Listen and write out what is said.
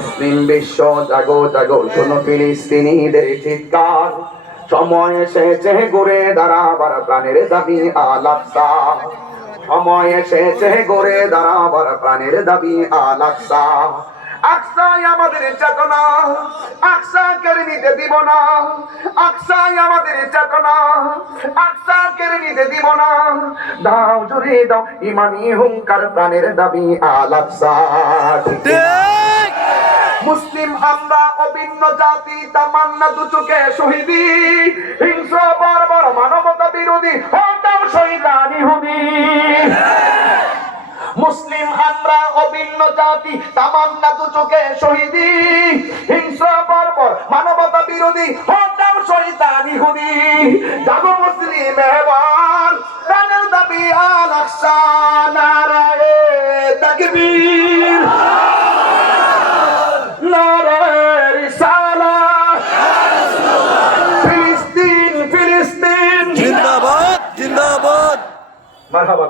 মুসলিম বিশ্ব জাগো জাগো, শোনো ফিলিস্তিনিদের চিৎকার। সময় এসেছে ঘুরে দাঁড়াবার, প্রাণের দাবি আল আকসা। সময় এসেছে ঘুরে দাঁড়াবার, প্রাণের দাবি আল আকসা। আকসাই আমাদের চেতনা, আকসা কেড়ে নিতে দিব না। আকসাই আমাদের চেতনা, আকসা কেড়ে নিতে দিব না। দাও জুড়ে দাও ইমানি হুঙ্কার, প্রাণের দাবি আল আকসা। মুসলিম আমরা অভিন্ন জাতি, তামান্না দু চোখে শহীদি। হিংস্র বর্বর মানবতা বিরোধী, হটাও শয়তান ইহুদি। মুসলিম আমরা অভিন্ন জাতি, তামান্না দু চোখে শহীদি। হিংস্র বর্বর মানবতা বিরোধী, হটাও শয়তান ইহুদি। জাগো মুসলিম এবার, প্রাণের দাবি আল আকসা। নারায়ে তাকবীর, নারায়ে রিসালাত। ফিলিস্তিন ফিলিস্তিন জিন্দাবাদ জিন্দাবাদ। মারহাবা।